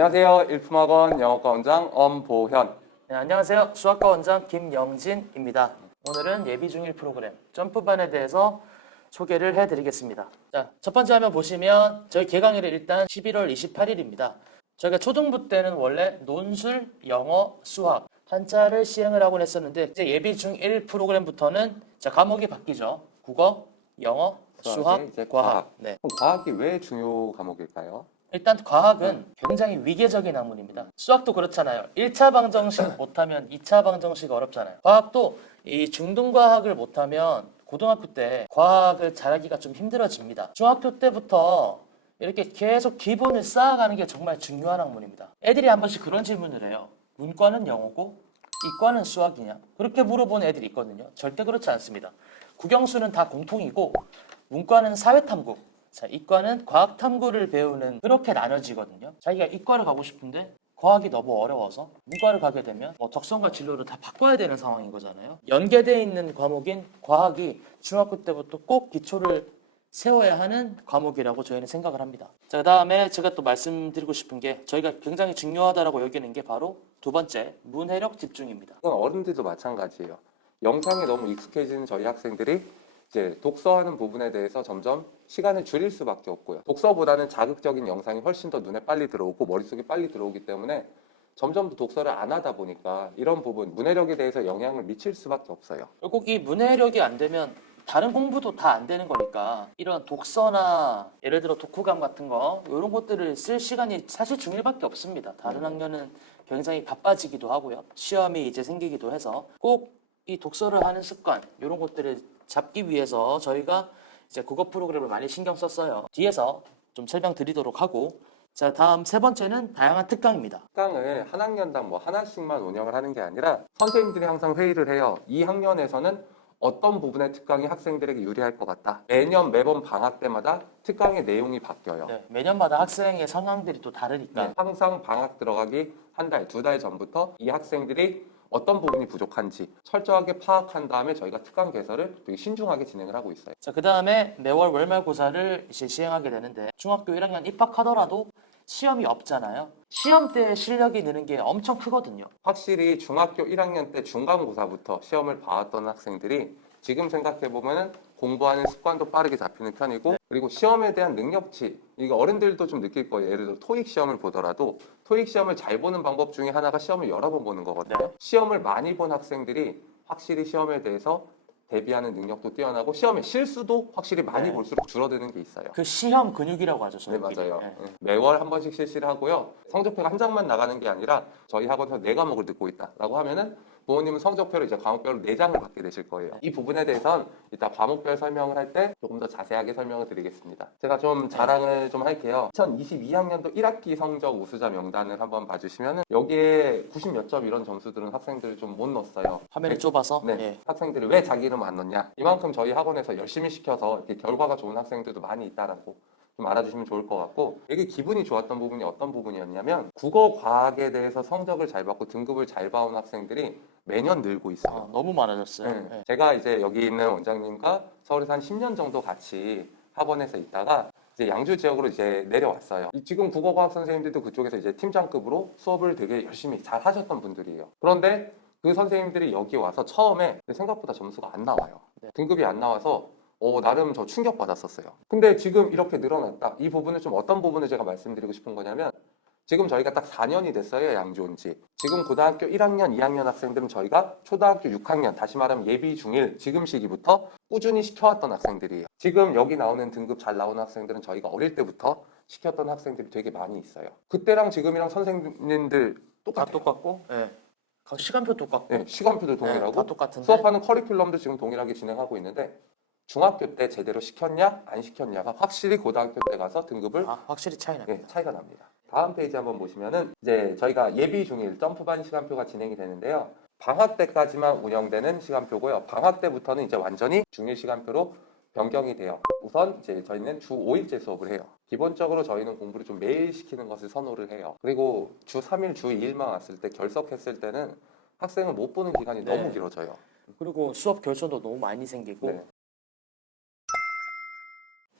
안녕하세요. 일품학원 영어과 원장 엄보현. 네, 안녕하세요. 수학과 원장 김영진입니다. 오늘은 예비 중1 프로그램 점프반에 대해서 소개를 해드리겠습니다. 자, 첫 번째 화면 보시면 저희 개강일이 일단 11월 28일입니다. 저희가 초등부 때는 원래 논술, 영어, 수학 한자를 시행을 하곤 했었는데 이제 예비 중1 프로그램부터는 자, 과목이 바뀌죠. 국어, 영어, 수학, 이제 과학. 네. 그럼 과학이 왜 중요 과목일까요? 일단 과학은 굉장히 위계적인 학문입니다. 수학도 그렇잖아요. 1차 방정식 못하면 2차 방정식 어렵잖아요. 과학도 이 중등과학을 못하면 고등학교 때 과학을 잘하기가 좀 힘들어집니다. 중학교 때부터 이렇게 계속 기본을 쌓아가는 게 정말 중요한 학문입니다. 애들이 한 번씩 그런 질문을 해요. 문과는 영어고 이과는 수학이냐? 그렇게 물어보는 애들이 있거든요. 절대 그렇지 않습니다. 국영수는 다 공통이고 문과는 사회탐구, 자, 이과는 과학탐구를 배우는 그렇게 나눠지거든요. 자기가 이과를 가고 싶은데 과학이 너무 어려워서 문과를 가게 되면 적성과 진로를 다 바꿔야 되는 상황인 거잖아요. 연계되어 있는 과목인 과학이 중학교 때부터 꼭 기초를 세워야 하는 과목이라고 저희는 생각을 합니다. 자, 그다음에 제가 또 말씀드리고 싶은 게 저희가 굉장히 중요하다고 여기는 게 바로 두 번째, 문해력 집중입니다. 이건 어른들도 마찬가지예요. 영상에 너무 익숙해지는 저희 학생들이 이제 독서하는 부분에 대해서 점점 시간을 줄일 수밖에 없고요. 독서보다는 자극적인 영상이 훨씬 더 눈에 빨리 들어오고 머릿속에 빨리 들어오기 때문에 점점 더 독서를 안 하다 보니까 이런 부분, 문해력에 대해서 영향을 미칠 수밖에 없어요. 결국 이 문해력이 안 되면 다른 공부도 다 안 되는 거니까 이런 독서나 예를 들어 독후감 같은 거 이런 것들을 쓸 시간이 사실 중1밖에 없습니다. 다른 학년은 굉장히 바빠지기도 하고요. 시험이 이제 생기기도 해서 꼭 이 독서를 하는 습관 이런 것들을 잡기 위해서 저희가 이제 국어 프로그램을 많이 신경 썼어요. 뒤에서 좀 설명드리도록 하고 자, 다음 세 번째는 다양한 특강입니다. 특강을 한 학년당 뭐 하나씩만 운영을 하는 게 아니라 선생님들이 항상 회의를 해요. 이 학년에서는 어떤 부분의 특강이 학생들에게 유리할 것 같다. 매번 방학 때마다 특강의 내용이 바뀌어요. 네, 매년마다 학생의 성향들이 또 다르니까 네, 항상 방학 들어가기 한 달, 두 달 전부터 이 학생들이 어떤 부분이 부족한지 철저하게 파악한 다음에 저희가 특강 개설을 되게 신중하게 진행을 하고 있어요. 자, 그 다음에 매월 월말고사를 이제 시행하게 되는데 중학교 1학년 입학하더라도 시험이 없잖아요. 시험 때 실력이 느는 게 엄청 크거든요. 확실히 중학교 1학년 때 중간고사부터 시험을 봐왔던 학생들이 지금 생각해보면 공부하는 습관도 빠르게 잡히는 편이고 그리고 시험에 대한 능력치 이거 어른들도 좀 느낄 거예요. 예를 들어 토익 시험을 보더라도 토익 시험을 잘 보는 방법 중에 하나가 시험을 여러 번 보는 거거든요. 네. 시험을 많이 본 학생들이 확실히 시험에 대해서 대비하는 능력도 뛰어나고 시험의 실수도 확실히 많이 네. 볼수록 줄어드는 게 있어요. 그 시험 근육이라고 하죠, 네, 저희끼리. 맞아요. 네. 매월 한 번씩 실시를 하고요. 성적표가 한 장만 나가는 게 아니라 저희 학원에서 4과목을 듣고 있다라고 하면은 부모님은 성적표로 이제 과목별로 4장을 받게 되실 거예요. 이 부분에 대해서는 이따 과목별 설명을 할 때 조금 더 자세하게 설명을 드리겠습니다. 제가 좀 자랑을 좀 할게요. 2022학년도 1학기 성적 우수자 명단을 한번 봐주시면은 여기에 90 몇 점 이런 점수들은 학생들을 좀 못 넣었어요. 화면이 좁아서 네, 예. 학생들이 왜 자기 이름 안 넣냐? 이만큼 저희 학원에서 열심히 시켜서 이렇게 결과가 좋은 학생들도 많이 있다라고 좀 알아주시면 좋을 것 같고 되게 기분이 좋았던 부분이 어떤 부분이었냐면 국어 과학에 대해서 성적을 잘 받고 등급을 잘 봐온 학생들이 매년 늘고 있어요. 너무 많아졌어요. 네. 예. 제가 이제 여기 있는 원장님과 서울에서 한 10년 정도 같이 학원에서 있다가 이제 양주 지역으로 이제 내려왔어요. 지금 국어과학 선생님들도 그쪽에서 이제 팀장급으로 수업을 되게 열심히 잘 하셨던 분들이에요. 그런데 그 선생님들이 여기 와서 처음에 생각보다 점수가 안 나와요. 네. 등급이 안 나와서 나름 저 충격받았었어요. 근데 지금 이렇게 늘어났다. 이 부분을 좀 어떤 부분을 제가 말씀드리고 싶은 거냐면 지금 저희가 딱 4년이 됐어요. 양주 온 지. 지금 고등학교 1학년, 2학년 학생들은 저희가 초등학교 6학년, 다시 말하면 예비 중1 지금 시기부터 꾸준히 시켜왔던 학생들이에요. 지금 여기 나오는 등급 잘 나오는 학생들은 저희가 어릴 때부터 시켰던 학생들이 되게 많이 있어요. 그때랑 지금이랑 선생님들 다 똑같아요. 똑같고 예. 시간표 똑같고 네, 시간표도 네, 동일하고 다 똑같은데 수업하는 커리큘럼도 지금 동일하게 진행하고 있는데 중학교 때 제대로 시켰냐 안 시켰냐가 확실히 고등학교 때 가서 등급을 확실히 차이 납니다. 차이가 납니다. 다음 페이지 한번 보시면은 이제 저희가 예비 중1 점프반 시간표가 진행이 되는데요. 방학 때까지만 운영되는 시간표고요. 방학 때부터는 이제 완전히 중1 시간표로 변경이 돼요. 우선 이제 저희는 주 5일째 수업을 해요. 기본적으로 저희는 공부를 좀 매일 시키는 것을 선호를 해요. 그리고 주 3일, 주 2일만 왔을 때 결석했을 때는 학생을 못 보는 기간이 네. 너무 길어져요. 그리고 수업 결손도 너무 많이 생기고 네.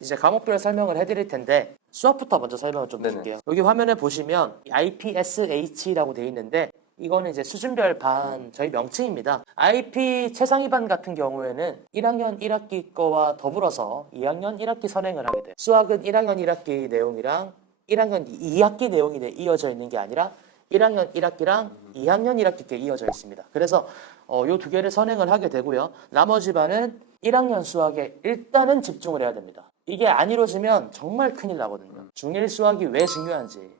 이제 과목별 설명을 해드릴 텐데 수학부터 먼저 설명을 좀 네네. 드릴게요. 여기 화면에 보시면 IPSH라고 되어 있는데 이거는 이제 수준별 반 저희 명칭입니다. IP 최상위반 같은 경우에는 1학년 1학기 거와 더불어서 2학년 1학기 선행을 하게 돼요. 수학은 1학년 1학기 내용이랑 1학년 2학기 내용이 이어져 있는 게 아니라 1학년 1학기랑 2학년 1학기께 이어져 있습니다. 그래서 요 두 개를 선행을 하게 되고요. 나머지 반은 1학년 수학에 일단은 집중을 해야 됩니다. 이게 안 이루어지면 정말 큰일 나거든요. 중1 수학이 왜 중요한지,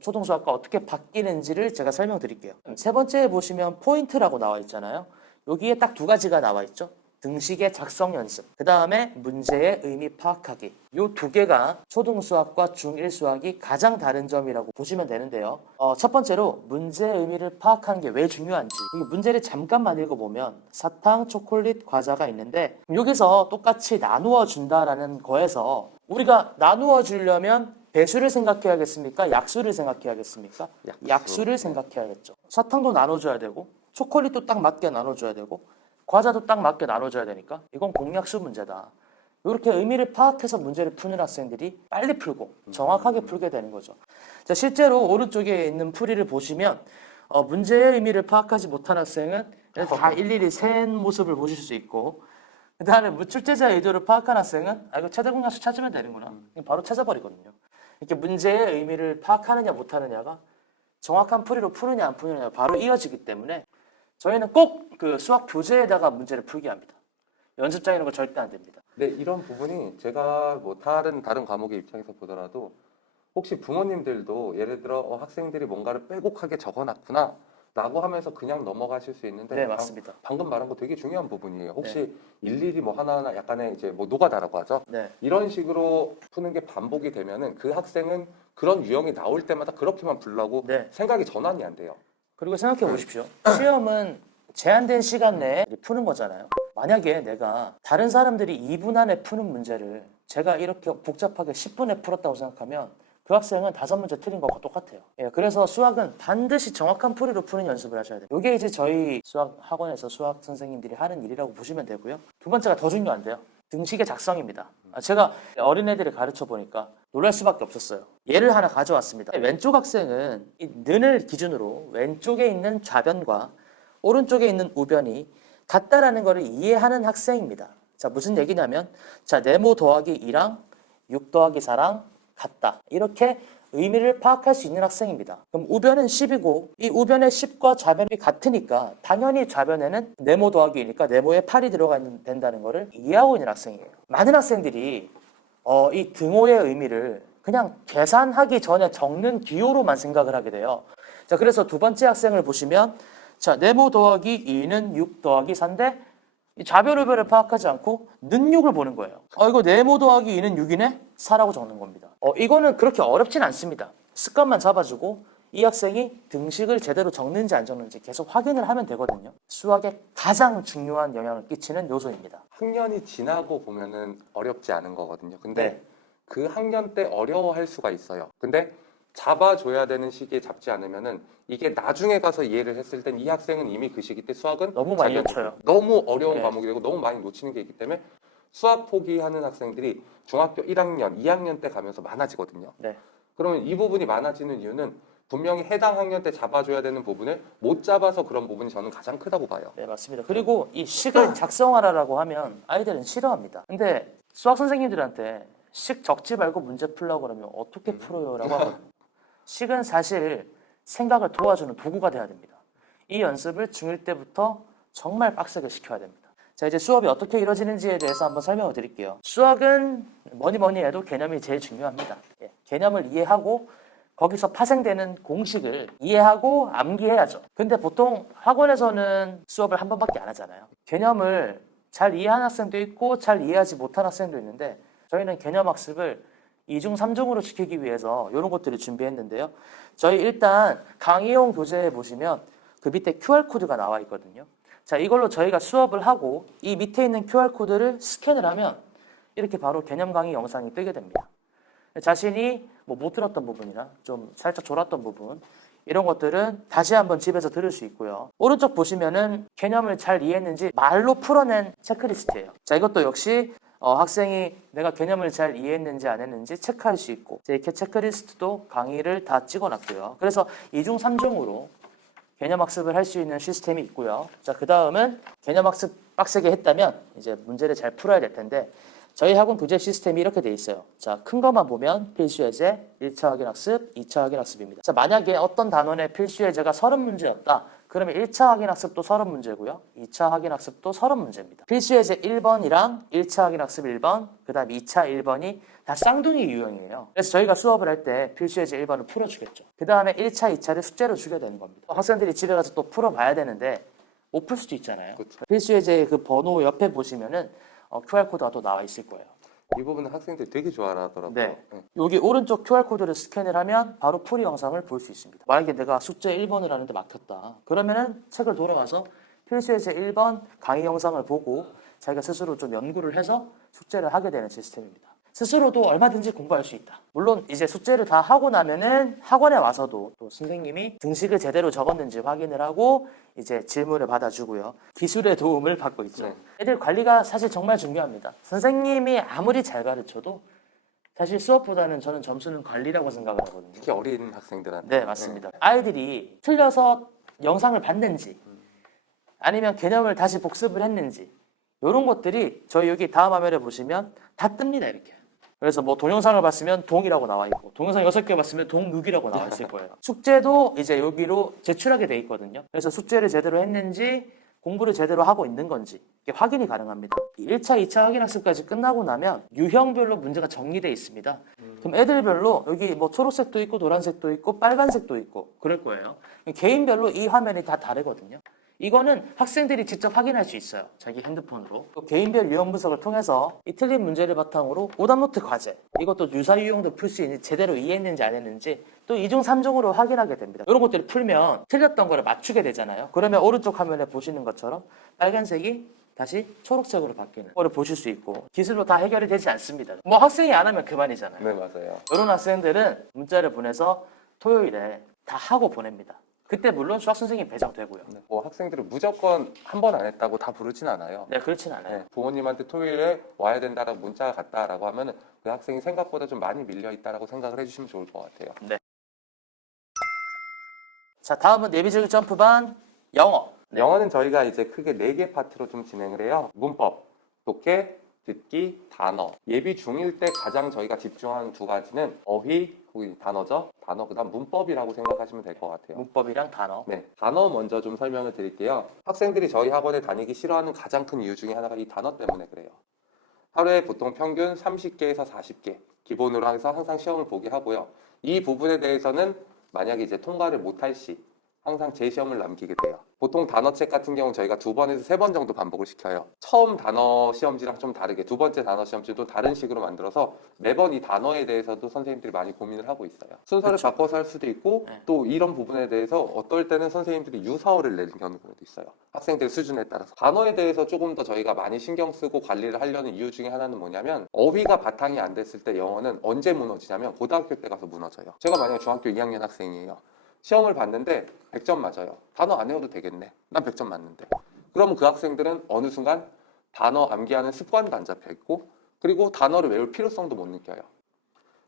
초등수학과 어떻게 바뀌는지를 제가 설명드릴게요. 세 번째에 보시면 포인트라고 나와 있잖아요. 여기에 딱 두 가지가 나와 있죠. 등식의 작성 연습, 그 다음에 문제의 의미 파악하기. 이 두 개가 초등수학과 중1 수학이 가장 다른 점이라고 보시면 되는데요. 첫 번째로 문제의 의미를 파악하는 게 왜 중요한지. 이 문제를 잠깐만 읽어보면 사탕, 초콜릿, 과자가 있는데 여기서 똑같이 나누어 준다라는 거에서 우리가 나누어 주려면 배수를 생각해야겠습니까? 약수를 생각해야겠습니까? 약수를 생각해야겠죠. 사탕도 나눠줘야 되고 초콜릿도 딱 맞게 나눠줘야 되고 과자도 딱 맞게 나눠줘야 되니까 이건 공약수 문제다. 이렇게 의미를 파악해서 문제를 푸는 학생들이 빨리 풀고 정확하게 풀게 되는 거죠. 자, 실제로 오른쪽에 있는 풀이를 보시면 문제의 의미를 파악하지 못한 학생은 다 일일이 센 모습을 보실 수 있고 그 다음에 무출제자의 의도를 파악한 학생은 이거 최대 공약수 찾으면 되는구나. 그냥 바로 찾아버리거든요. 이렇게 문제의 의미를 파악하느냐 못하느냐가 정확한 풀이로 푸느냐 안 푸느냐 바로 이어지기 때문에 저희는 꼭 그 수학 교재에다가 문제를 풀게 합니다. 연습장 이런 거 절대 안 됩니다. 네, 이런 부분이 제가 뭐 다른 과목의 입장에서 보더라도 혹시 부모님들도 예를 들어 학생들이 뭔가를 빼곡하게 적어놨구나 라고 하면서 그냥 넘어가실 수 있는데 네, 맞습니다. 방금 말한 거 되게 중요한 부분이에요. 혹시 네. 일일이 뭐 하나하나 약간의 이제 뭐 노가다라고 하죠. 네. 이런 식으로 푸는 게 반복이 되면은 그 학생은 그런 유형이 나올 때마다 그렇게만 풀라고 네. 생각이 전환이 안 돼요. 그리고 생각해 보십시오. 시험은 제한된 시간 내에 푸는 거잖아요. 만약에 내가 다른 사람들이 2분 안에 푸는 문제를 제가 이렇게 복잡하게 10분에 풀었다고 생각하면 그 학생은 5문제 틀린 것과 똑같아요. 예, 그래서 수학은 반드시 정확한 풀이로 푸는 연습을 하셔야 돼요. 이게 이제 저희 수학 학원에서 수학 선생님들이 하는 일이라고 보시면 되고요. 두 번째가 더 중요한데요. 등식의 작성입니다. 제가 어린애들을 가르쳐 보니까 놀랄 수밖에 없었어요. 예를 하나 가져왔습니다. 왼쪽 학생은 이 는을 기준으로 왼쪽에 있는 좌변과 오른쪽에 있는 우변이 같다라는 것을 이해하는 학생입니다. 자, 무슨 얘기냐면 자, 네모 더하기 2랑 6 더하기 4랑 같다. 이렇게 의미를 파악할 수 있는 학생입니다. 그럼 우변은 10이고 이 우변의 10과 좌변이 같으니까 당연히 좌변에는 네모 더하기 2니까 네모에 8이 된다는 것을 이해하고 있는 학생이에요. 많은 학생들이 이 등호의 의미를 그냥 계산하기 전에 적는 기호로만 생각을 하게 돼요. 자, 그래서 두 번째 학생을 보시면 자, 네모 더하기 2는 6 더하기 4인데 이 좌변 우변을 파악하지 않고 는 6을 보는 거예요. 이거 네모 더하기 2는 6이네? 4라고 적는 겁니다. 이거는 그렇게 어렵진 않습니다. 습관만 잡아주고 이 학생이 등식을 제대로 적는지 안 적는지 계속 확인을 하면 되거든요. 수학에 가장 중요한 영향을 끼치는 요소입니다. 학년이 지나고 보면은 어렵지 않은 거거든요. 근데 네. 그 학년 때 어려워할 수가 있어요. 근데 잡아줘야 되는 시기에 잡지 않으면은 이게 나중에 가서 이해를 했을 땐 이 학생은 이미 그 시기 때 수학은 너무 많이 자기가 놓쳐요. 너무 어려운 네. 과목이 되고 너무 많이 놓치는 게 있기 때문에 수학 포기하는 학생들이 중학교 1학년, 2학년 때 가면서 많아지거든요. 네. 그러면 이 부분이 많아지는 이유는 분명히 해당 학년 때 잡아줘야 되는 부분을 못 잡아서 그런 부분이 저는 가장 크다고 봐요. 네, 맞습니다. 그리고 이 식을 작성하라라고 하면 아이들은 싫어합니다. 근데 수학 선생님들한테 식 적지 말고 문제 풀라고 그러면 어떻게 풀어요라고 하거든요. 식은 사실 생각을 도와주는 도구가 돼야 됩니다. 이 연습을 중1 때부터 정말 빡세게 시켜야 됩니다. 자, 이제 수업이 어떻게 이루어지는지에 대해서 한번 설명을 드릴게요. 수학은 뭐니 해도 개념이 제일 중요합니다. 개념을 이해하고 거기서 파생되는 공식을 이해하고 암기해야죠. 근데 보통 학원에서는 수업을 한 번밖에 안 하잖아요. 개념을 잘 이해한 학생도 있고 잘 이해하지 못한 학생도 있는데 저희는 개념 학습을 2중, 3중으로 시키기 위해서 이런 것들을 준비했는데요. 저희 일단 강의용 교재에 보시면 그 밑에 QR코드가 나와 있거든요. 자, 이걸로 저희가 수업을 하고 이 밑에 있는 QR코드를 스캔을 하면 이렇게 바로 개념 강의 영상이 뜨게 됩니다. 자신이 못 들었던 부분이나 좀 살짝 졸았던 부분 이런 것들은 다시 한번 집에서 들을 수 있고요. 오른쪽 보시면은 개념을 잘 이해했는지 말로 풀어낸 체크리스트예요. 자, 이것도 역시 학생이 내가 개념을 잘 이해했는지 안 했는지 체크할 수 있고 이렇게 체크리스트도 강의를 다 찍어놨고요. 그래서 2중 3중으로 개념학습을 할 수 있는 시스템이 있고요. 자, 그 다음은 개념학습 빡세게 했다면 이제 문제를 잘 풀어야 될 텐데 저희 학원 교재 시스템이 이렇게 돼 있어요. 자, 큰 것만 보면 필수예제, 1차 확인학습, 2차 확인학습입니다. 자, 만약에 어떤 단원의 필수예제가 30문제였다. 그러면 1차 확인학습도 30문제고요. 2차 확인학습도 30문제입니다. 필수예제 1번이랑 1차 확인학습 1번, 그 다음 2차 1번이 다 쌍둥이 유형이에요. 그래서 저희가 수업을 할 때 필수예제 1번을 풀어주겠죠. 그 다음에 1차, 2차를 숙제로 주게 되는 겁니다. 학생들이 집에 가서 또 풀어봐야 되는데 못 풀 수도 있잖아요. 그쵸. 필수예제 그 번호 옆에 보시면은 QR코드가 또 나와 있을 거예요. 이 부분은 학생들이 되게 좋아하더라고요. 네. 여기 오른쪽 QR코드를 스캔을 하면 바로 풀이 영상을 볼 수 있습니다. 만약에 내가 숙제 1번을 하는데 막혔다. 그러면은 책을 돌아가서 필수예제 1번 강의 영상을 보고 자기가 스스로 좀 연구를 해서 숙제를 하게 되는 시스템입니다. 스스로도 얼마든지 공부할 수 있다. 물론 이제 숙제를 다 하고 나면은 학원에 와서도 또 선생님이 등식을 제대로 적었는지 확인을 하고 이제 질문을 받아주고요. 기술의 도움을 받고 있죠. 네. 애들 관리가 사실 정말 중요합니다. 선생님이 아무리 잘 가르쳐도 사실 수업보다는 저는 점수는 관리라고 생각을 하거든요. 특히 어린 학생들한테. 네, 맞습니다. 아이들이 틀려서 영상을 봤는지 아니면 개념을 다시 복습을 했는지 이런 것들이 저희 여기 다음 화면에 보시면 다 뜹니다, 이렇게. 그래서 뭐 동영상을 봤으면 동이라고 나와 있고 동영상 6개 봤으면 동 6이라고 나와 있을 거예요. 숙제도 이제 여기로 제출하게 돼 있거든요. 그래서 숙제를 제대로 했는지 공부를 제대로 하고 있는 건지 이게 확인이 가능합니다. 1차, 2차 확인학습까지 끝나고 나면 유형별로 문제가 정리되어 있습니다. 그럼 애들별로 여기 뭐 초록색도 있고 노란색도 있고 빨간색도 있고 그럴 거예요. 개인별로 이 화면이 다 다르거든요. 이거는 학생들이 직접 확인할 수 있어요. 자기 핸드폰으로. 또 개인별 유형 분석을 통해서 이 틀린 문제를 바탕으로 오답노트 과제, 이것도 유사 유형도 풀 수 있는지 제대로 이해했는지 안 했는지 또 2중 3중으로 확인하게 됩니다. 이런 것들을 풀면 틀렸던 거를 맞추게 되잖아요. 그러면 오른쪽 화면에 보시는 것처럼 빨간색이 다시 초록색으로 바뀌는 거를 보실 수 있고 기술로 다 해결이 되지 않습니다. 뭐 학생이 안 하면 그만이잖아요. 네, 맞아요. 이런 학생들은 문자를 보내서 토요일에 다 하고 보냅니다. 그때 물론 수학 선생님 배정되고요. 네. 뭐 학생들은 무조건 한 번 안 했다고 다 부르진 않아요. 네, 그렇진 않아요. 네, 부모님한테 토요일에 와야 된다라고 문자가 갔다라고 하면은 그 학생이 생각보다 좀 많이 밀려 있다라고 생각을 해주시면 좋을 것 같아요. 네. 자, 다음은 예비적인 점프반 영어. 네. 영어는 저희가 이제 크게 4개 파트로 좀 진행을 해요. 문법, 독해, 듣기, 단어. 예비 중일 때 가장 저희가 집중하는 두 가지는 어휘, 그 단어죠. 단어, 그다음 문법이라고 생각하시면 될 것 같아요. 문법이랑 단어. 네, 단어 먼저 좀 설명을 드릴게요. 학생들이 저희 학원에 다니기 싫어하는 가장 큰 이유 중에 하나가 이 단어 때문에 그래요. 하루에 보통 평균 30개에서 40개 기본으로 해서 항상 시험을 보게 하고요. 이 부분에 대해서는 만약에 이제 통과를 못할 시 항상 재시험을 남기게 돼요. 보통 단어책 같은 경우는 저희가 2번에서 3번 정도 반복을 시켜요. 처음 단어 시험지랑 좀 다르게 두 번째 단어 시험지도 다른 식으로 만들어서 매번 이 단어에 대해서도 선생님들이 많이 고민을 하고 있어요. 순서를 그쵸. 바꿔서 할 수도 있고 네. 또 이런 부분에 대해서 어떨 때는 선생님들이 유사어를 내는 경우도 있어요. 학생들 수준에 따라서. 단어에 대해서 조금 더 저희가 많이 신경 쓰고 관리를 하려는 이유 중에 하나는 뭐냐면 어휘가 바탕이 안 됐을 때 영어는 언제 무너지냐면 고등학교 때 가서 무너져요. 제가 만약에 중학교 2학년 학생이에요. 시험을 봤는데 100점 맞아요. 단어 안 외워도 되겠네. 난 100점 맞는데. 그러면 그 학생들은 어느 순간 단어 암기하는 습관도 안 잡혀 있고 그리고 단어를 외울 필요성도 못 느껴요.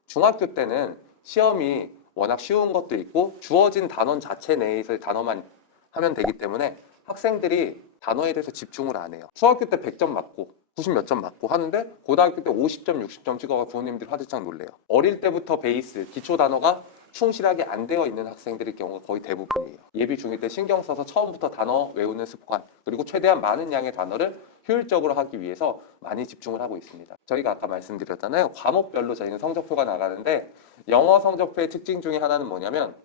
중학교 때는 시험이 워낙 쉬운 것도 있고 주어진 단원 자체 내에서의 단어만 하면 되기 때문에 학생들이 단어에 대해서 집중을 안 해요. 중학교 때 100점 맞고 90 몇 점 맞고 하는데 고등학교 때 50점, 60점 찍어가 부모님들이 화들짝 놀래요. 어릴 때부터 베이스, 기초 단어가 충실하게 안 되어 있는 학생들의 경우가 거의 대부분이에요. 예비 중일 때 신경 써서 처음부터 단어 외우는 습관 그리고 최대한 많은 양의 단어를 효율적으로 하기 위해서 많이 집중을 하고 있습니다. 저희가 아까 말씀드렸잖아요. 과목별로 저희는 성적표가 나가는데 영어 성적표의 특징 중에 하나는 뭐냐면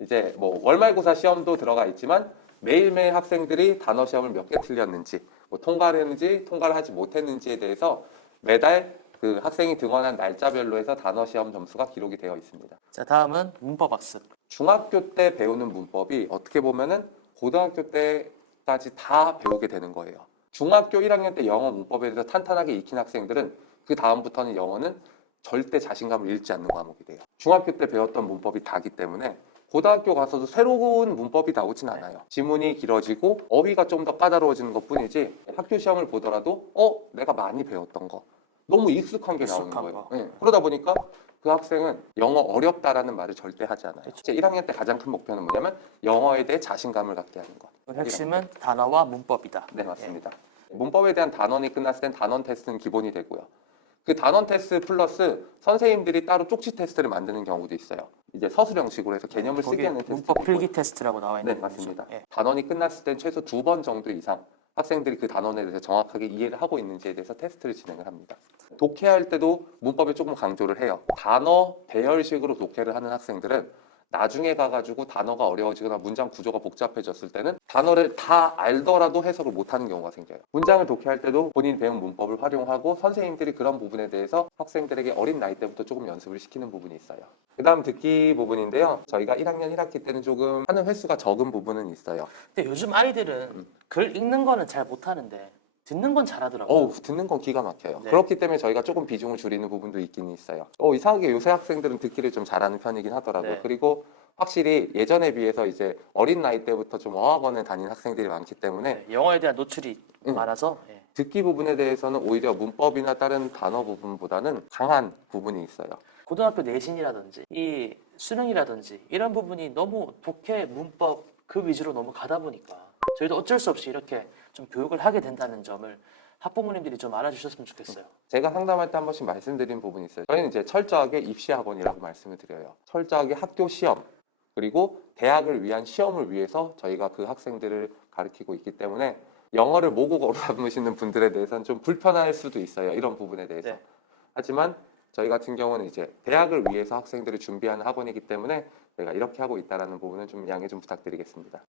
이제 뭐 월말고사 시험도 들어가 있지만 매일매일 학생들이 단어 시험을 몇 개 틀렸는지 뭐 통과를 했는지 통과를 하지 못했는지에 대해서 매달 그 학생이 등원한 날짜별로 해서 단어 시험 점수가 기록이 되어 있습니다. 자, 다음은 문법 학습. 중학교 때 배우는 문법이 어떻게 보면은 고등학교 때까지 다 배우게 되는 거예요. 중학교 1학년 때 영어 문법에 대해서 탄탄하게 익힌 학생들은 그 다음부터는 영어는 절대 자신감을 잃지 않는 과목이 돼요. 중학교 때 배웠던 문법이 다기 때문에 고등학교 가서도 새로운 문법이 나오진 않아요. 지문이 길어지고 어휘가 좀 더 까다로워지는 것 뿐이지 학교 시험을 보더라도 내가 많이 배웠던 거 너무 익숙한 게 나오는 익숙한 거예요. 거. 네. 그러다 보니까 그 학생은 영어 어렵다라는 말을 절대 하지 않아요. 제 1학년 때 가장 큰 목표는 뭐냐면 영어에 대해 자신감을 갖게 하는 것. 그 핵심은 단어와 문법이다. 네, 맞습니다. 문법에 대한 단원이 끝났을 땐 단원 테스트는 기본이 되고요. 그 단원 테스트 플러스 선생님들이 따로 쪽지 테스트를 만드는 경우도 있어요. 이제 서술 형식으로 해서 개념을 거기 쓰게 하는 테스트. 문법 필기 테스트라고 나와 있는 네, 거죠. 맞습니다. 예. 단원이 끝났을 땐 최소 2번 정도 이상 학생들이 그 단원에 대해서 정확하게 이해를 하고 있는지에 대해서 테스트를 진행을 합니다. 독해할 때도 문법에 조금 강조를 해요. 단어 배열식으로 독해를 하는 학생들은 나중에 가가지고 단어가 어려워지거나 문장 구조가 복잡해졌을 때는 단어를 다 알더라도 해석을 못하는 경우가 생겨요. 문장을 독해할 때도 본인이 배운 문법을 활용하고 선생님들이 그런 부분에 대해서 학생들에게 어린 나이 때부터 조금 연습을 시키는 부분이 있어요. 그 다음 듣기 부분인데요. 저희가 1학년 1학기 때는 조금 하는 횟수가 적은 부분은 있어요. 근데 요즘 아이들은 글 읽는 거는 잘 못하는데 듣는 건 잘하더라고요. 듣는 건 기가 막혀요. 네. 그렇기 때문에 저희가 조금 비중을 줄이는 부분도 있긴 있어요. 이상하게 요새 학생들은 듣기를 좀 잘하는 편이긴 하더라고요. 네. 그리고 확실히 예전에 비해서 이제 어린 나이 때부터 좀 어학원을 다닌 학생들이 많기 때문에 네, 영어에 대한 노출이 응. 많아서 예. 듣기 부분에 대해서는 오히려 문법이나 다른 단어 부분보다는 강한 부분이 있어요. 고등학교 내신이라든지 이 수능이라든지 이런 부분이 너무 독해 문법 그 위주로 너무 가다 보니까 저희도 어쩔 수 없이 이렇게 좀 교육을 하게 된다는 점을 학부모님들이 좀 알아주셨으면 좋겠어요. 제가 상담할 때 한 번씩 말씀드린 부분이 있어요. 저희는 이제 철저하게 입시학원이라고 말씀을 드려요. 철저하게 학교 시험 그리고 대학을 위한 시험을 위해서 저희가 그 학생들을 가르치고 있기 때문에 영어를 모국어로 삼으시는 분들에 대해서는 좀 불편할 수도 있어요. 이런 부분에 대해서. 네. 하지만 저희 같은 경우는 이제 대학을 위해서 학생들을 준비하는 학원이기 때문에 저희가 이렇게 하고 있다는 부분은 좀 양해 좀 부탁드리겠습니다.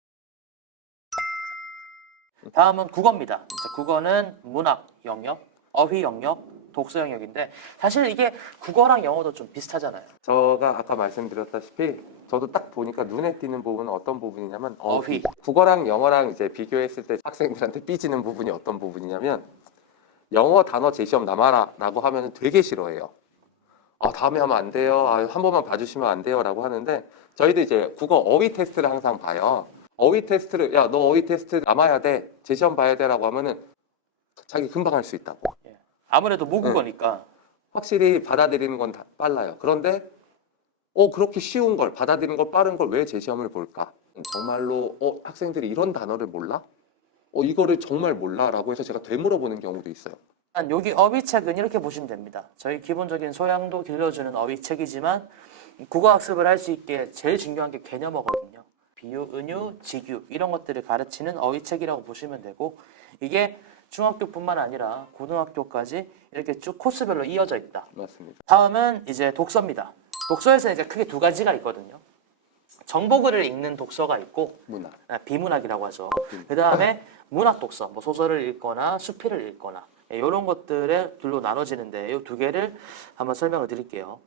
다음은 국어입니다. 이제 국어는 문학 영역, 어휘 영역, 독서 영역인데 사실 이게 국어랑 영어도 좀 비슷하잖아요. 제가 아까 말씀드렸다시피 저도 딱 보니까 눈에 띄는 부분은 어떤 부분이냐면 어휘. 국어랑 영어랑 이제 비교했을 때 학생들한테 삐지는 부분이 어떤 부분이냐면 영어 단어 제시험 남아라라고 하면 되게 싫어해요. 다음에 하면 안 돼요. 한 번만 봐주시면 안 돼요라고 하는데 저희도 이제 국어 어휘 테스트를 항상 봐요. 어휘 테스트를 야 너 어휘 테스트 남아야 돼 제시험 봐야 돼라고 하면은 자기 금방 할 수 있다고. 아무래도 모국어니까 확실히 받아들이는 건 다 빨라요. 그런데 그렇게 쉬운 걸 받아들이는 걸 빠른 걸 왜 제시험을 볼까? 정말로 학생들이 이런 단어를 몰라? 이거를 정말 몰라라고 해서 제가 되물어보는 경우도 있어요. 일단 여기 어휘책은 이렇게 보시면 됩니다. 저희 기본적인 소양도 길러주는 어휘책이지만 국어 학습을 할 수 있게 제일 중요한 게 개념어거든요. 비유, 은유, 직유 이런 것들을 가르치는 어휘책이라고 보시면 되고 이게 중학교뿐만 아니라 고등학교까지 이렇게 쭉 코스별로 이어져 있다. 맞습니다. 다음은 이제 독서입니다. 독서에서 이제 크게 두 가지가 있거든요. 정보글을 읽는 독서가 있고 문화. 비문학이라고 하죠. 그 다음에 문학 독서, 뭐 소설을 읽거나 수필을 읽거나 이런 것들에 둘로 나눠지는데 이 두 개를 한번 설명을 드릴게요.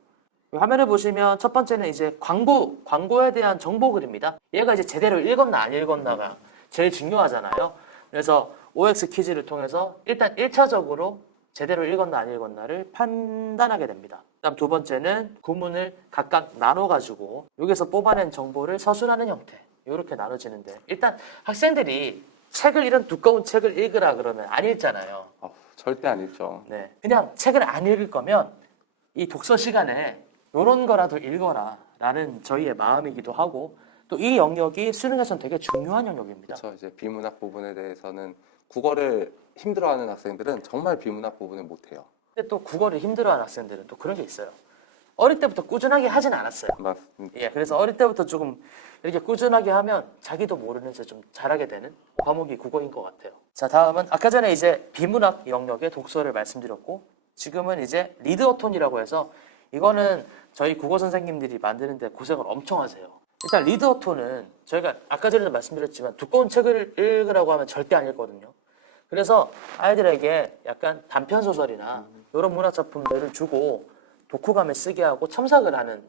화면을 보시면 첫 번째는 이제 광고에 대한 정보글입니다. 얘가 이제 제대로 읽었나 안 읽었나가 제일 중요하잖아요. 그래서 OX 퀴즈를 통해서 일단 1차적으로 제대로 읽었나 안 읽었나를 판단하게 됩니다. 그다음 두 번째는 구문을 각각 나눠가지고 여기서 뽑아낸 정보를 서술하는 형태 이렇게 나눠지는데 일단 학생들이 이런 두꺼운 책을 읽으라 그러면 안 읽잖아요. 절대 안 읽죠. 네, 그냥 책을 안 읽을 거면 이 독서 시간에 이런 거라도 읽어라 라는 저희의 마음이기도 하고 또 이 영역이 수능에서는 되게 중요한 영역입니다. 그렇죠. 이제 비문학 부분에 대해서는 국어를 힘들어하는 학생들은 정말 비문학 부분을 못해요. 근데 또 국어를 힘들어하는 학생들은 또 그런 게 있어요. 어릴 때부터 꾸준하게 하진 않았어요. 맞습니다. 예, 그래서 어릴 때부터 조금 이렇게 꾸준하게 하면 자기도 모르는 채 좀 잘하게 되는 과목이 국어인 것 같아요. 자, 다음은 아까 전에 이제 비문학 영역의 독서를 말씀드렸고 지금은 이제 리드어톤이라고 해서 이거는 저희 국어 선생님들이 만드는데 고생을 엄청 하세요. 일단 리드어톤은 저희가 아까 전에도 말씀드렸지만 두꺼운 책을 읽으라고 하면 절대 안 읽거든요. 그래서 아이들에게 약간 단편 소설이나 이런 문학 작품들을 주고 독후감을 쓰게 하고 첨삭을 하는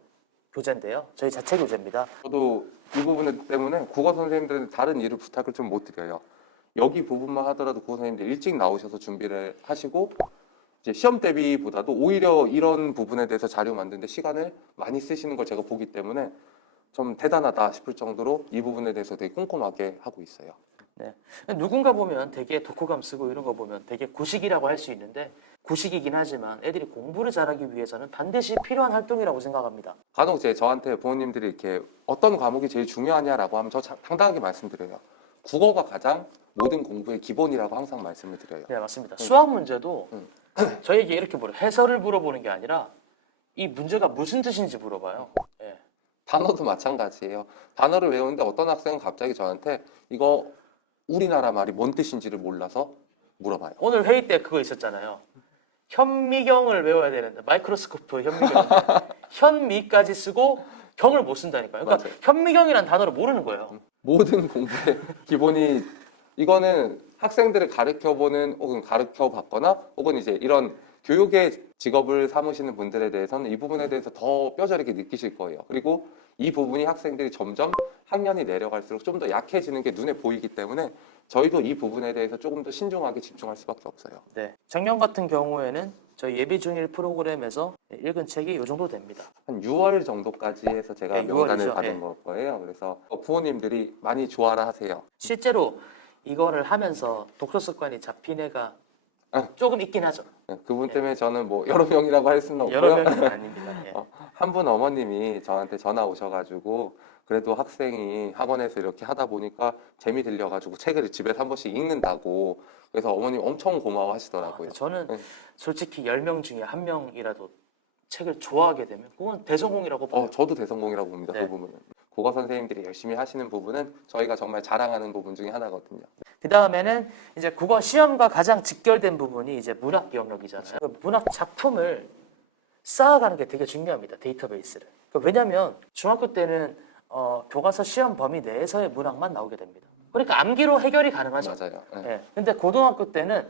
교재인데요. 저희 자체 교재입니다. 저도 이 부분 때문에 국어 선생님들은 다른 일을 부탁을 좀 못 드려요. 여기 부분만 하더라도 국어 선생님들 일찍 나오셔서 준비를 하시고 이제 시험 대비보다도 오히려 이런 부분에 대해서 자료 만드는데 시간을 많이 쓰시는 걸 제가 보기 때문에 좀 대단하다 싶을 정도로 이 부분에 대해서 되게 꼼꼼하게 하고 있어요. 네. 누군가 보면 되게 독후감 쓰고 이런 거 보면 되게 구식이라고 할 수 있는데 구식이긴 하지만 애들이 공부를 잘하기 위해서는 반드시 필요한 활동이라고 생각합니다. 간혹 이제 저한테 부모님들이 이렇게 어떤 과목이 제일 중요하냐라고 하면 저 당당하게 말씀드려요. 국어가 가장 모든 공부의 기본이라고 항상 말씀을 드려요. 네, 맞습니다. 수학 문제도 응. 저에게 이렇게 물어요. 해설을 물어보는 게 아니라 이 문제가 무슨 뜻인지 물어봐요. 예. 단어도 마찬가지예요. 단어를 외우는데 어떤 학생은 갑자기 저한테 이거 우리나라 말이 뭔 뜻인지를 몰라서 물어봐요. 오늘 회의 때 그거 있었잖아요. 현미경을 외워야 되는데 마이크로스코프 현미경 현미까지 쓰고 경을 못 쓴다니까요. 그러니까 맞아요. 현미경이란 단어를 모르는 거예요. 모든 공부의 기본이 이거는 학생들을 가르쳐보는 혹은 가르쳐봤거나 혹은 이제 이런 교육의 직업을 삼으시는 분들에 대해서는 이 부분에 대해서 더 뼈저리게 느끼실 거예요. 그리고 이 부분이 학생들이 점점 학년이 내려갈수록 좀 더 약해지는 게 눈에 보이기 때문에 저희도 이 부분에 대해서 조금 더 신중하게 집중할 수밖에 없어요. 네. 작년 같은 경우에는 저희 예비 중일 프로그램에서 읽은 책이 이 정도 됩니다. 한 6월 정도까지 해서 제가 네, 명단을 6월이죠. 받은 네. 걸 거예요. 그래서 부모님들이 많이 좋아라 하세요. 실제로 이거를 하면서 독서 습관이 잡힌 애가 조금 있긴 하죠. 그분 때문에 저는 뭐 여러 명이라고 할 수는 없고요. 여러 명은 아닙니다. 예. 한 분 어머님이 저한테 전화 오셔가지고 그래도 학생이 학원에서 이렇게 하다 보니까 재미 들려가지고 책을 집에서 한 번씩 읽는다고 그래서 어머님 엄청 고마워하시더라고요. 저는 네. 솔직히 10명 중에 1명이라도 책을 좋아하게 되면 그건 대성공이라고 봐요. 저도 대성공이라고 봅니다. 네. 그 부분은. 국어 선생님들이 열심히 하시는 부분은 저희가 정말 자랑하는 부분 중에 하나거든요. 그 다음에는 이제 국어 시험과 가장 직결된 부분이 이제 문학 영역이잖아요. 그 문학 작품을 쌓아가는 게 되게 중요합니다. 데이터베이스를. 왜냐하면 중학교 때는 교과서 시험 범위 내에서의 문학만 나오게 됩니다. 그러니까 암기로 해결이 가능하죠. 맞아요. 네. 예. 근데 고등학교 때는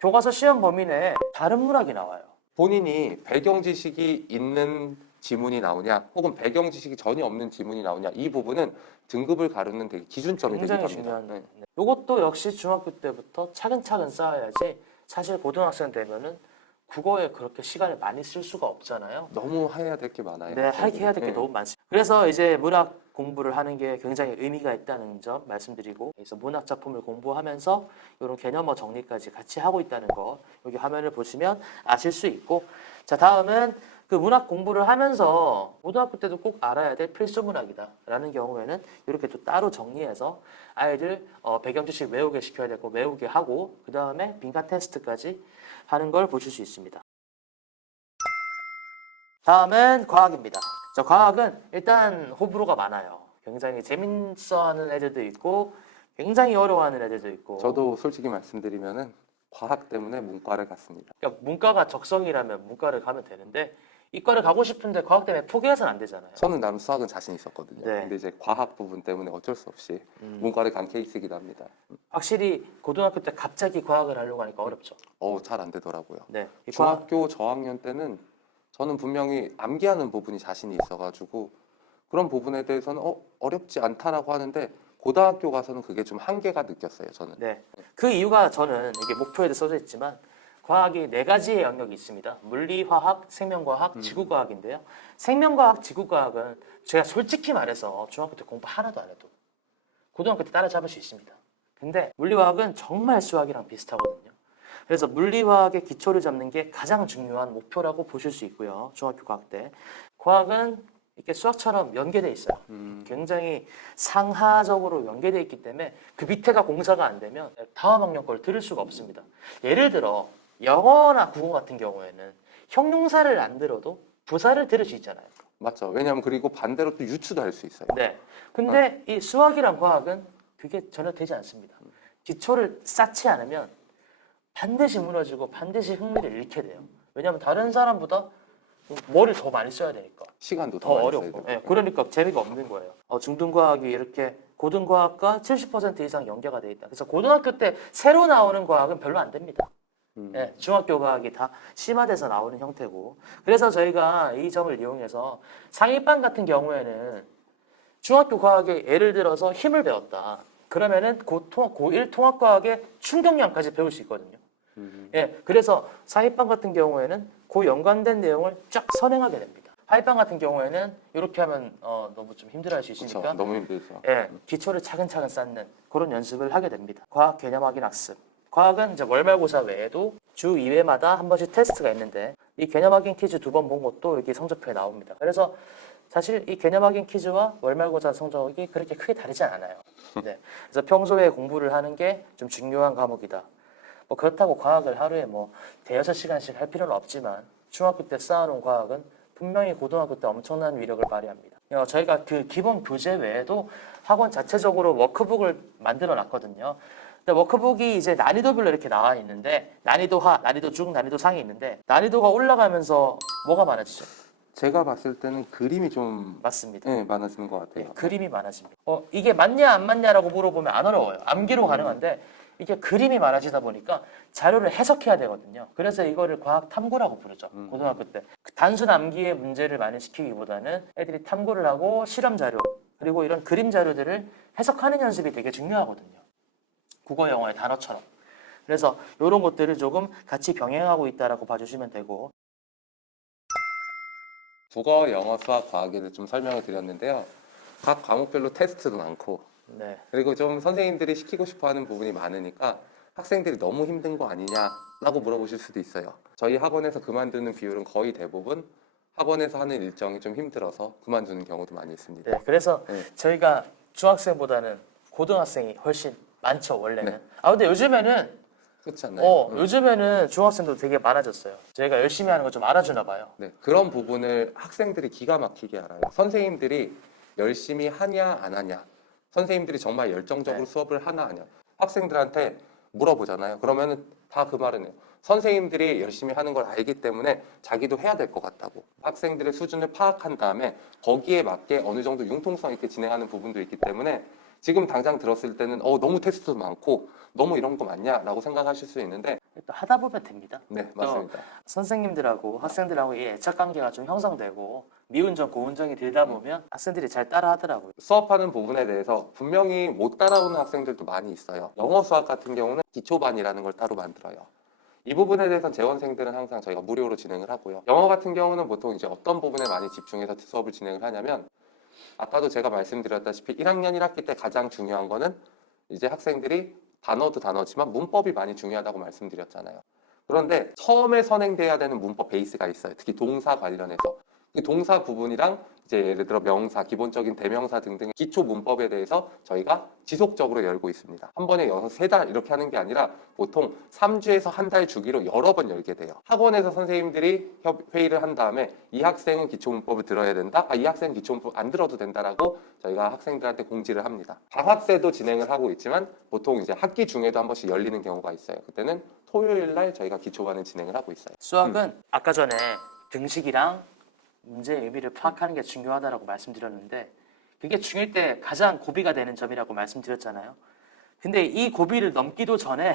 교과서 시험 범위 내에 다른 문학이 나와요. 본인이 배경 지식이 있는 지문이 나오냐 혹은 배경 지식이 전혀 없는 지문이 나오냐 이 부분은 등급을 가르는 되게 기준점이 되기도 굉장히 합니다. 중요한. 이것도 역시 중학교 때부터 차근차근 쌓아야지. 사실 고등학생 되면은 국어에 그렇게 시간을 많이 쓸 수가 없잖아요. 너무 해야 될 게 많아요. 네, 해야 될 게 너무 많습니다. 그래서 이제 문학 공부를 하는 게 굉장히 의미가 있다는 점 말씀드리고, 그래서 문학 작품을 공부하면서 이런 개념어 정리까지 같이 하고 있다는 거 여기 화면을 보시면 아실 수 있고, 자 다음은 그 문학 공부를 하면서 고등학교 때도 꼭 알아야 될 필수 문학이다라는 경우에는 이렇게 또 따로 정리해서 아이들 배경 지식 외우게 시켜야 될 거 외우게 하고 그 다음에 빈칸 테스트까지 하는 걸 보실 수 있습니다. 다음은 과학입니다. 자, 과학은 일단 호불호가 많아요. 굉장히 재밌어하는 애들도 있고 굉장히 어려워하는 애들도 있고. 저도 솔직히 말씀드리면은 과학 때문에 문과를 갔습니다. 그러니까 문과가 적성이라면 문과를 가면 되는데 이과를 가고 싶은데 과학 때문에 포기해서는 안 되잖아요. 저는 나름 수학은 자신 있었거든요. 네. 근데 이제 과학 부분 때문에 어쩔 수 없이 문과를 간 케이스이기도 합니다. 확실히 고등학교 때 갑자기 과학을 하려고 하니까 어렵죠. 잘 안 되더라고요. 네. 이 과학 중학교 저학년 때는 저는 분명히 암기하는 부분이 자신이 있어가지고 그런 부분에 대해서는 어렵지 않다라고 하는데 고등학교 가서는 그게 좀 한계가 느꼈어요. 저는. 네. 그 이유가 저는 이게 목표에도 써져 있지만 과학이 4가지의 영역이 있습니다. 물리, 화학, 생명과학, 지구과학인데요. 생명과학, 지구과학은 제가 솔직히 말해서 중학교 때 공부 하나도 안 해도 고등학교 때 따라잡을 수 있습니다. 근데 물리화학은 정말 수학이랑 비슷하거든요. 그래서 물리화학의 기초를 잡는 게 가장 중요한 목표라고 보실 수 있고요. 중학교 과학 때. 과학은 이렇게 수학처럼 연계돼 있어요. 굉장히 상하적으로 연계돼 있기 때문에 그 밑에가 공사가 안 되면 다음 학년 걸 들을 수가 없습니다. 예를 들어 영어나 국어 같은 경우에는 형용사를 안 들어도 부사를 들을 수 있잖아요. 맞죠. 왜냐하면 그리고 반대로 또 유추도 할 수 있어요. 네. 근데 이 수학이랑 과학은 그게 전혀 되지 않습니다. 기초를 쌓지 않으면 반드시 무너지고 반드시 흥미를 잃게 돼요. 왜냐하면 다른 사람보다 머리를 더 많이 써야 되니까. 시간도 더 더 많이 어렵고. 써야 네, 되고. 그러니까 재미가 없는 거예요. 중등과학이 이렇게 고등과학과 70% 이상 연계가 돼 있다. 그래서 고등학교 때 새로 나오는 과학은 별로 안 됩니다. 네, 중학교 과학이 다 심화돼서 나오는 형태고. 그래서 저희가 이 점을 이용해서 상위반 같은 경우에는 중학교 과학에 예를 들어서 힘을 배웠다. 그러면은 고1 통합과학의 충격량까지 배울 수 있거든요. 예, 그래서 상위반 같은 경우에는 그 연관된 내용을 쫙 선행하게 됩니다. 하이빵 같은 경우에는 이렇게 하면 너무 좀 힘들어할 수 있으니까 그렇죠. 너무 힘들죠. 예, 기초를 차근차근 쌓는 그런 연습을 하게 됩니다. 과학 개념 확인 학습. 과학은 이제 월말고사 외에도 주 2회마다 한 번씩 테스트가 있는데 이 개념 확인 퀴즈 2번 본 것도 여기 성적표에 나옵니다. 그래서 사실 이 개념 확인 퀴즈와 월말고사 성적이 그렇게 크게 다르지 않아요. 네. 그래서 평소에 공부를 하는 게 좀 중요한 과목이다. 뭐 그렇다고 과학을 하루에 뭐 대여섯 시간씩 할 필요는 없지만 중학교 때 쌓아놓은 과학은 분명히 고등학교 때 엄청난 위력을 발휘합니다. 저희가 그 기본 교재 외에도 학원 자체적으로 워크북을 만들어 놨거든요. 근데 워크북이 이제 난이도별로 이렇게 나와 있는데 난이도 하, 난이도 중, 난이도 상이 있는데 난이도가 올라가면서 뭐가 많아지죠? 제가 봤을 때는 그림이 좀 맞습니다. 네, 많아지는 것 같아요. 그림이 많아집니다. 이게 맞냐 안 맞냐라고 물어보면 안 어려워요. 암기로 가능한데 이게 그림이 많아지다 보니까 자료를 해석해야 되거든요. 그래서 이거를 과학 탐구라고 부르죠. 고등학교 때. 그 단순 암기의 문제를 많이 시키기보다는 애들이 탐구를 하고 실험 자료 그리고 이런 그림 자료들을 해석하는 연습이 되게 중요하거든요. 국어 영어의 단어처럼. 그래서 이런 것들을 조금 같이 병행하고 있다라고 봐주시면 되고 국어, 영어, 수학, 과학에 대해서 좀 설명을 드렸는데요. 각 과목별로 테스트도 많고 네. 그리고 좀 선생님들이 시키고 싶어하는 부분이 많으니까 학생들이 너무 힘든 거 아니냐라고 물어보실 수도 있어요. 저희 학원에서 그만두는 비율은 거의 대부분 학원에서 하는 일정이 좀 힘들어서 그만두는 경우도 많이 있습니다. 네, 그래서 네. 저희가 중학생보다는 고등학생이 훨씬 많죠, 원래는. 네. 근데 요즘에는 그렇지 않나요? 요즘에는 중학생도 되게 많아졌어요. 저희가 열심히 하는 거 좀 알아주나 봐요. 네, 그런 부분을 학생들이 기가 막히게 알아요. 선생님들이 열심히 하냐 안 하냐, 선생님들이 정말 열정적으로 네. 수업을 하나 안 하냐, 학생들한테 물어보잖아요. 그러면은 다 그 말은 해요. 선생님들이 열심히 하는 걸 알기 때문에 자기도 해야 될 것 같다고. 학생들의 수준을 파악한 다음에 거기에 맞게 어느 정도 융통성 있게 진행하는 부분도 있기 때문에 지금 당장 들었을 때는 너무 테스트도 많고 너무 이런 거 맞냐라고 생각하실 수 있는데 또 하다 보면 됩니다. 네, 맞습니다. 선생님들하고 학생들하고 애착 관계가 좀 형성되고 미운정, 고운정이 들다 보면 학생들이 잘 따라 하더라고요. 수업하는 부분에 대해서 분명히 못 따라오는 학생들도 많이 있어요. 영어 수학 같은 경우는 기초반이라는 걸 따로 만들어요. 이 부분에 대해서는 재원생들은 항상 저희가 무료로 진행을 하고요. 영어 같은 경우는 보통 이제 어떤 부분에 많이 집중해서 수업을 진행을 하냐면 아까도 제가 말씀드렸다시피 1학년 1학기 때 가장 중요한 거는 이제 학생들이 단어도 단어지만 문법이 많이 중요하다고 말씀드렸잖아요. 그런데 처음에 선행돼야 되는 문법 베이스가 있어요. 특히 동사 관련해서. 그 동사 부분이랑 이제 예를 들어 명사, 기본적인 대명사 등등 기초 문법에 대해서 저희가 지속적으로 열고 있습니다. 한 번에 여서 3달 이렇게 하는 게 아니라 보통 3주에서 한 달 주기로 여러 번 열게 돼요. 학원에서 선생님들이 회의를 한 다음에 이 학생은 기초 문법을 들어야 된다. 이 학생은 기초 문법 안 들어도 된다라고 저희가 학생들한테 공지를 합니다. 방학 때도 진행을 하고 있지만 보통 이제 학기 중에도 한 번씩 열리는 경우가 있어요. 그때는 토요일 날 저희가 기초반을 진행을 하고 있어요. 수학은 아까 전에 등식이랑 문제의 의미를 파악하는 게 중요하다고 말씀드렸는데 그게 중일 때 가장 고비가 되는 점이라고 말씀드렸잖아요. 근데 이 고비를 넘기도 전에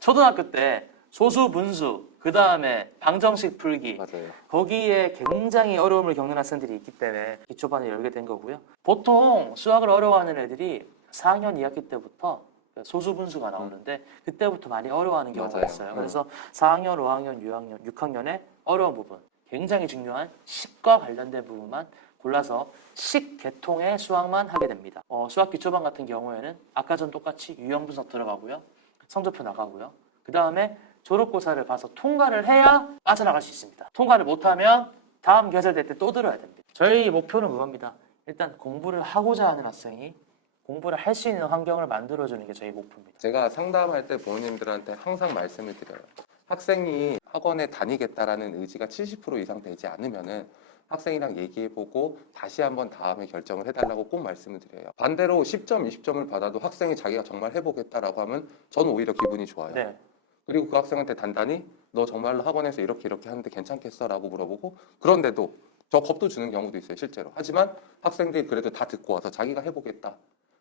초등학교 때 소수, 분수, 그 다음에 방정식 풀기 맞아요. 거기에 굉장히 어려움을 겪는 학생들이 있기 때문에 기초반을 열게 된 거고요. 보통 수학을 어려워하는 애들이 4학년 2학기 때부터 소수 분수가 나오는데 그때부터 많이 어려워하는 경우가 맞아요. 있어요. 그래서 4학년, 5학년, 6학년, 6학년에 어려운 부분 굉장히 중요한 식과 관련된 부분만 골라서 식 계통의 수학만 하게 됩니다. 수학 기초반 같은 경우에는 아까 전 똑같이 유형 분석 들어가고요. 성적표 나가고요. 그 다음에 졸업고사를 봐서 통과를 해야 빠져나갈 수 있습니다. 통과를 못하면 다음 개설될 때 또 들어야 됩니다. 저희 목표는 그겁니다. 일단 공부를 하고자 하는 학생이 공부를 할 수 있는 환경을 만들어주는 게 저희 목표입니다. 제가 상담할 때 부모님들한테 항상 말씀을 드려요. 학생이 학원에 다니겠다라는 의지가 70% 이상 되지 않으면은 학생이랑 얘기해보고 다시 한번 다음에 결정을 해달라고 꼭 말씀을 드려요. 반대로 10점, 20점을 받아도 학생이 자기가 정말 해보겠다라고 하면 저는 오히려 기분이 좋아요. 네. 그리고 그 학생한테 단단히 너 정말로 학원에서 이렇게 하는데 괜찮겠어? 라고 물어보고 그런데도 저 겁도 주는 경우도 있어요, 실제로. 하지만 학생들이 그래도 다 듣고 와서 자기가 해보겠다.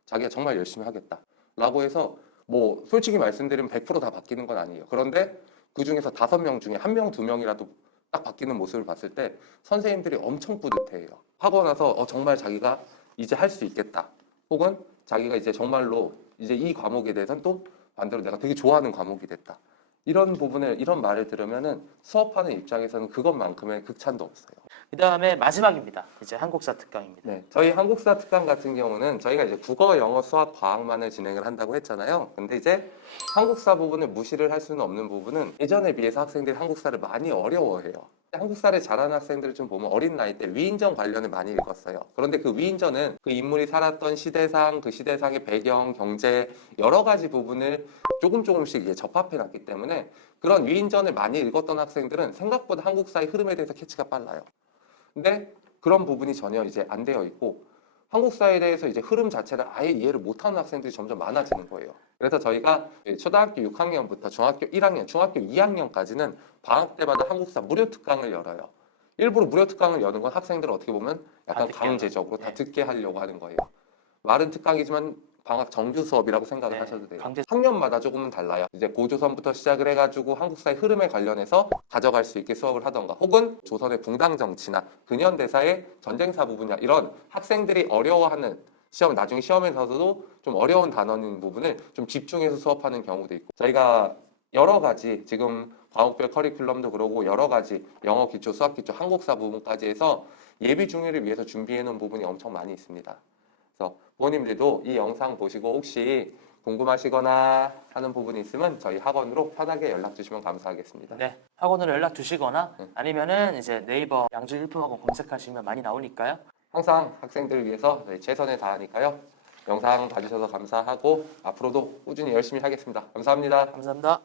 자기가 정말 열심히 하겠다. 라고 해서 뭐 솔직히 말씀드리면 100%다 바뀌는 건 아니에요. 그런데 그 중에서 5명 중에 1명, 2명이라도 딱 바뀌는 모습을 봤을 때 선생님들이 엄청 뿌듯해요. 하고 나서 정말 자기가 이제 할 수 있겠다. 혹은 자기가 이제 정말로 이제 이 과목에 대해서는 또 반대로 내가 되게 좋아하는 과목이 됐다. 이런 부분을 이런 말을 들으면은 수업하는 입장에서는 그것만큼의 극찬도 없어요. 그 다음에 마지막입니다. 이제 한국사 특강입니다. 네, 저희 한국사 특강 같은 경우는 저희가 이제 국어, 영어, 수학, 과학만을 진행을 한다고 했잖아요. 근데 이제 한국사 부분을 무시를 할 수는 없는 부분은 예전에 비해서 학생들이 한국사를 많이 어려워해요. 한국사를 잘하는 학생들을 좀 보면 어린 나이 때 위인전 관련을 많이 읽었어요. 그런데 그 위인전은 그 인물이 살았던 시대상, 그 시대상의 배경, 경제 여러 가지 부분을 조금씩 이제 접합해 놨기 때문에 그런 위인전을 많이 읽었던 학생들은 생각보다 한국사의 흐름에 대해서 캐치가 빨라요. 근데 그런 부분이 전혀 이제 안 되어 있고 한국사에 대해서 이제 흐름 자체를 아예 이해를 못하는 학생들이 점점 많아지는 거예요. 그래서 저희가 초등학교 6학년부터 중학교 1학년, 중학교 2학년까지는 방학 때마다 한국사 무료 특강을 열어요. 일부러 무료 특강을 여는 건 학생들을 어떻게 보면 약간 듣게 강제적으로 하는. 다 네. 듣게 하려고 하는 거예요. 말은 특강이지만 방학 정규 수업이라고 생각을 네, 하셔도 돼요. 강제- 학년마다 조금은 달라요. 이제 고조선부터 시작을 해가지고 한국사의 흐름에 관련해서 가져갈 수 있게 수업을 하던가 혹은 조선의 붕당 정치나 근현대사의 전쟁사 부분이나 이런 학생들이 어려워하는 나중에 시험에서도 좀 어려운 단어인 부분을 좀 집중해서 수업하는 경우도 있고 저희가 여러 가지 지금 과목별 커리큘럼도 그러고 여러 가지 영어 기초, 수학 기초, 한국사 부분까지 해서 예비 중위를 위해서 준비해 놓은 부분이 엄청 많이 있습니다. 그래서 부모님들도 이 영상 보시고 혹시 궁금하시거나 하는 부분이 있으면 저희 학원으로 편하게 연락 주시면 감사하겠습니다. 네, 학원으로 연락 주시거나 네. 아니면은 이제 네이버 양주 일품학원 검색하시면 많이 나오니까요. 항상 학생들을 위해서 저희 최선을 다하니까요. 영상 봐주셔서 감사하고 앞으로도 꾸준히 열심히 하겠습니다. 감사합니다. 감사합니다.